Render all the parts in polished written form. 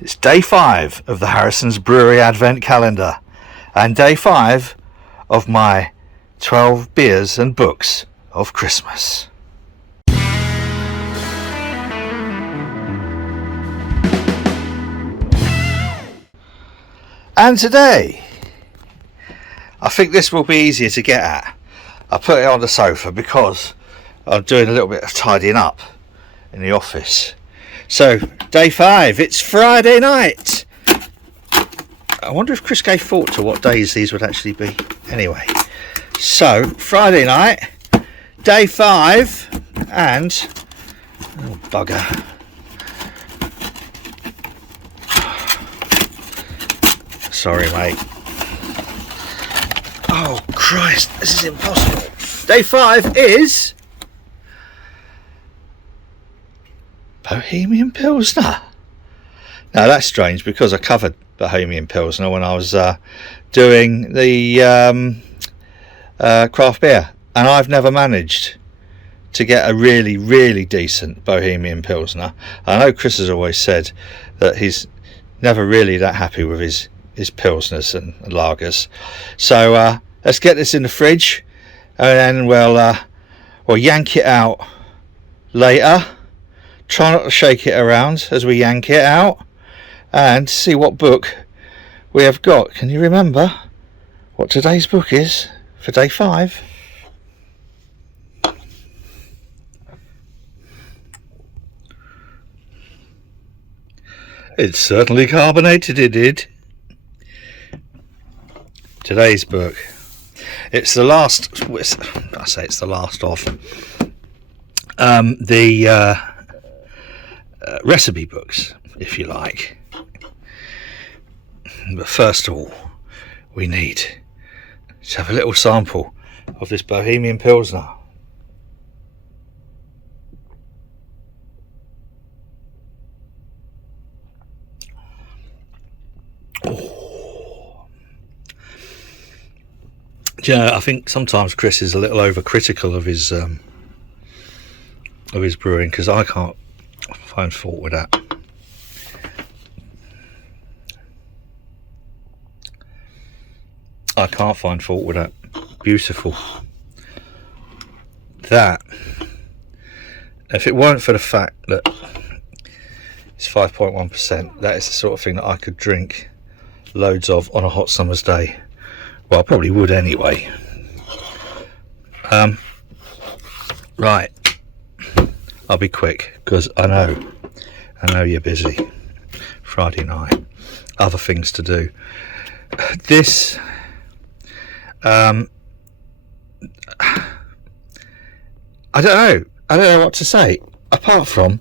It's day 5 of the Harrison's Brewery Advent Calendar and day 5 of my 12 beers and books of Christmas. And today, I think this will be easier to get at. I put it on the sofa because I'm doing a little bit of tidying up in the office. So, day 5, it's Friday night. I wonder if Chris gave thought to what days these would actually be. Anyway, so Friday night, day 5, and oh bugger. Sorry, mate. Oh Christ, this is impossible. Day 5 is Bohemian Pilsner. Now that's strange because I covered Bohemian Pilsner when I was doing the craft beer, and I've never managed to get a really decent Bohemian Pilsner. I know Chris has always said that he's never really that happy with his Pilsners and lagers. So let's get this in the fridge and then we'll yank it out later. Try not to shake it around as we yank it out and see what book we have got. Can you remember what today's book is for day 5? It's certainly carbonated, it did. Today's book. It's the last, I say it's the last of the recipe books, if you like. But first of all, we need to have a little sample of this Bohemian Pilsner. Oh. Yeah, I think sometimes Chris is a little overcritical of his brewing, because I can't find fault with that. I can't find fault with that. Beautiful. That, if it weren't for the fact that it's 5.1%, that is the sort of thing that I could drink loads of on a hot summer's day. Well, I probably would anyway. Right. I'll be quick because I know you're busy. Friday night, other things to do. This, I don't know what to say apart from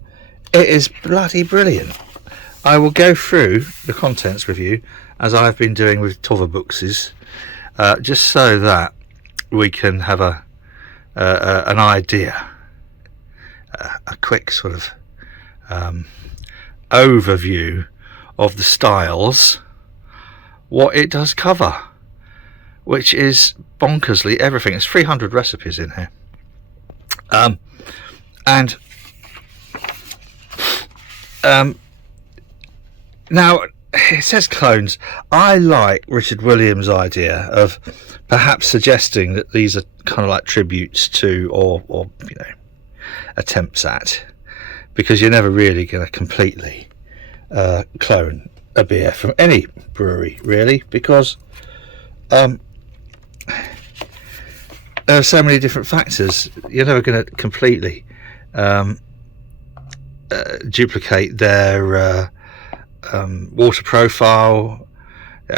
it is bloody brilliant. I will go through the contents with you as I've been doing with t'other bookses, just so that we can have an idea. A quick sort of overview of the styles, what it does cover, which is bonkersly everything. It's 300 recipes in here, and now it says clones. I like Richard Williams' idea of perhaps suggesting that these are kind of like tributes to, or you know, attempts at, because you're never really going to completely clone a beer from any brewery, really, because there are so many different factors. You're never going to completely duplicate their water profile,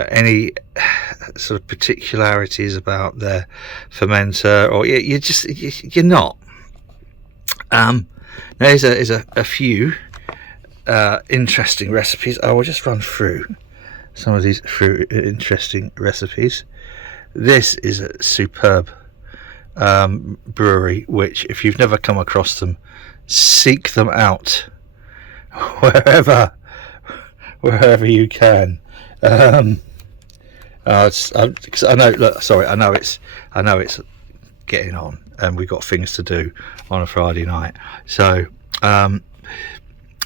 any sort of particularities about their fermenter, or you're not. There's a few interesting recipes. I will just run through some of these interesting recipes. This is a superb brewery, which if you've never come across them, seek them out wherever you can. I know. Look, sorry, I know it's getting on, and we've got things to do on a Friday night. So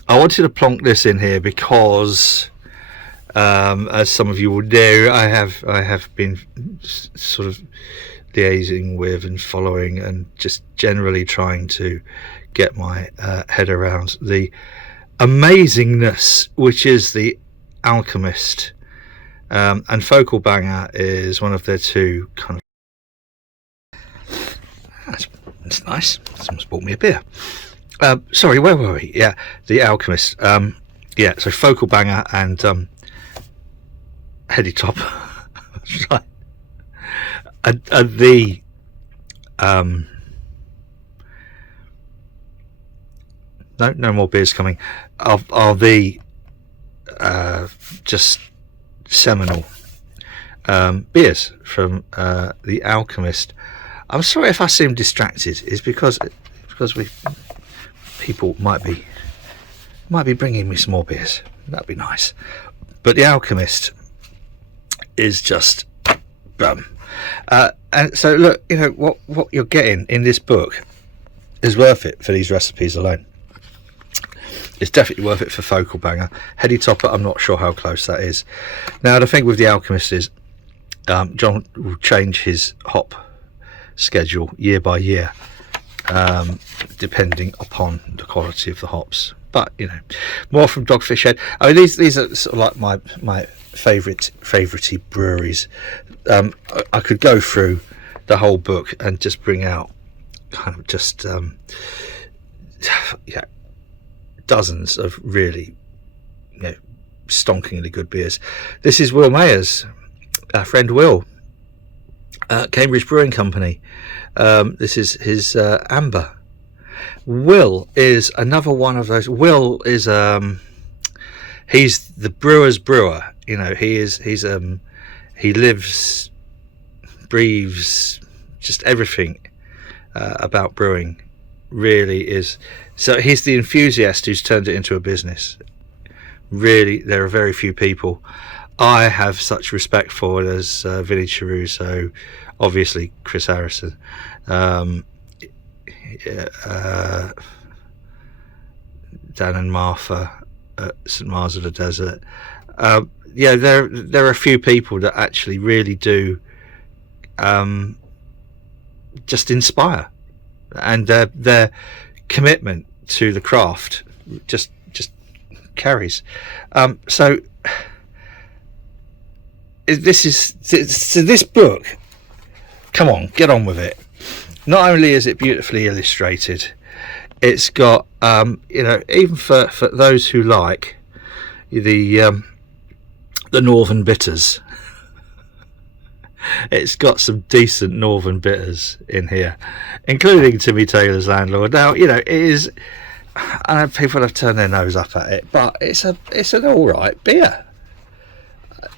I wanted to plonk this in here because, as some of you will know, I have been sort of liaising with and following and just generally trying to get my head around the amazingness which is the Alchemist, and Focal Banger is one of their two kind of. That's nice. Someone's bought me a beer. Sorry, where were we? Yeah, the Alchemist. Yeah, so Focal Banger and Heady Top. Right. The no more beers coming. Are the just seminal beers from the Alchemist. I'm sorry if I seem distracted. It's because people might be bringing me some more beers. That'd be nice. But the Alchemist is just and so look, you know what you're getting in this book is worth it for these recipes alone. It's definitely worth it for Focal Banger. Heady Topper, I'm not sure how close that is. Now the thing with the Alchemist is John will change his hop schedule year by year, depending upon the quality of the hops. But you know, more from Dogfish Head. I mean, these are sort of like my favourite breweries. I could go through the whole book and just bring out kind of just yeah, dozens of really, you know, stonkingly good beers. This is Will Mayer's, our friend Will, Cambridge Brewing Company. This is his amber. Will is another one of those. Will is he's the brewer's brewer. You know, he lives, breathes, just everything about brewing. Really is. So he's the enthusiast who's turned it into a business. Really, there are very few people I have such respect for as Vinnie Caruso, obviously Chris Harrison, Dan and Martha at St Mars of the Desert. Yeah, there are a few people that actually really do just inspire, and their commitment to the craft just carries. So this book, come on, get on with it. Not only is it beautifully illustrated, it's got you know, even for those who like the northern bitters, it's got some decent northern bitters in here, including Timmy Taylor's Landlord. Now, you know, it is, I know people have turned their nose up at it, but it's an all right beer,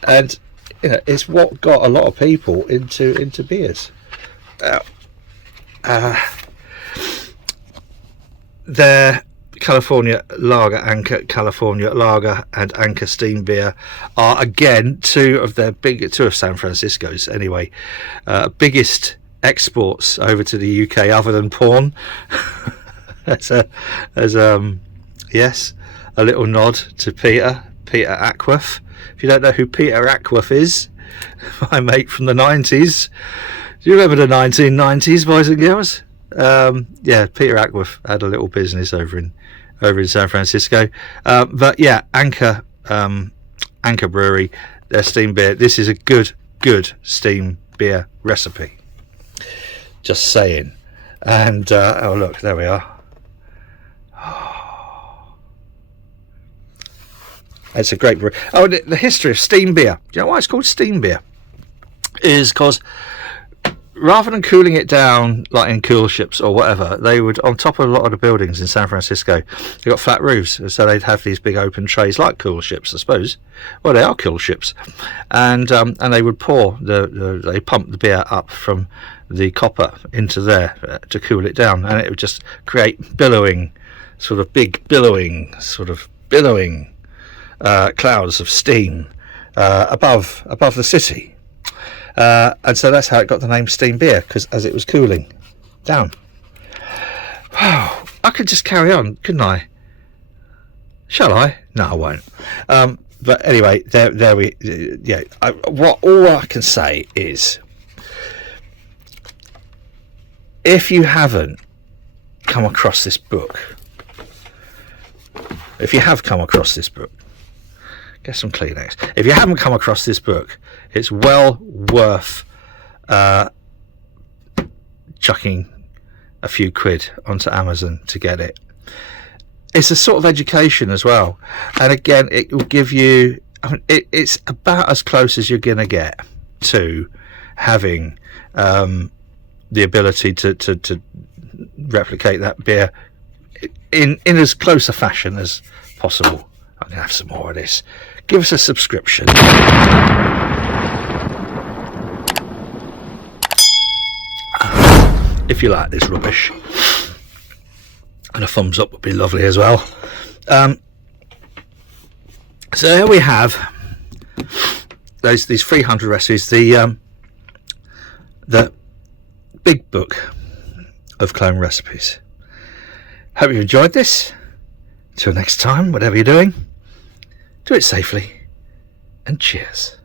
and you know, it's what got a lot of people into beers. Their California Lager, Anchor California Lager, and Anchor Steam Beer are again two of San Francisco's anyway biggest exports over to the UK, other than porn. Yes, a little nod to Peter Ackworth. If you don't know who Peter Ackworth is, my mate from the 90s. Do you remember the 1990s, boys and girls? Yeah, Peter Ackworth had a little business over in San Francisco. But yeah, Anchor Brewery, their steam beer. This is a good steam beer recipe. Just saying. And oh look, there we are. It's a great brew. Oh, the history of steam beer. Do you know why it's called steam beer? Is because rather than cooling it down like in cool ships or whatever, they would, on top of a lot of the buildings in San Francisco, they got flat roofs, so they'd have these big open trays like cool ships, I suppose. Well, they are cool ships, and they would pour they pump the beer up from the copper into there to cool it down, and it would just create billowing clouds of steam above the city. And so that's how it got the name steam beer, because as it was cooling down. Wow, I could just carry on, couldn't I? Shall I? No, I won't. But anyway, there we. Yeah. All I can say is, if you haven't come across this book, if you have come across this book, get some Kleenex. If you haven't come across this book, it's well worth chucking a few quid onto Amazon to get it. It's a sort of education as well, and again, it will give you. I mean, it's about as close as you're going to get to having the ability to replicate that beer in as close a fashion as possible. I'm going to have some more of this. Give us a subscription. If you like this rubbish. And a thumbs up would be lovely as well. So here we have these 300 recipes, the big book of clone recipes. Hope you enjoyed this. Till next time, whatever you're doing, do it safely, and cheers.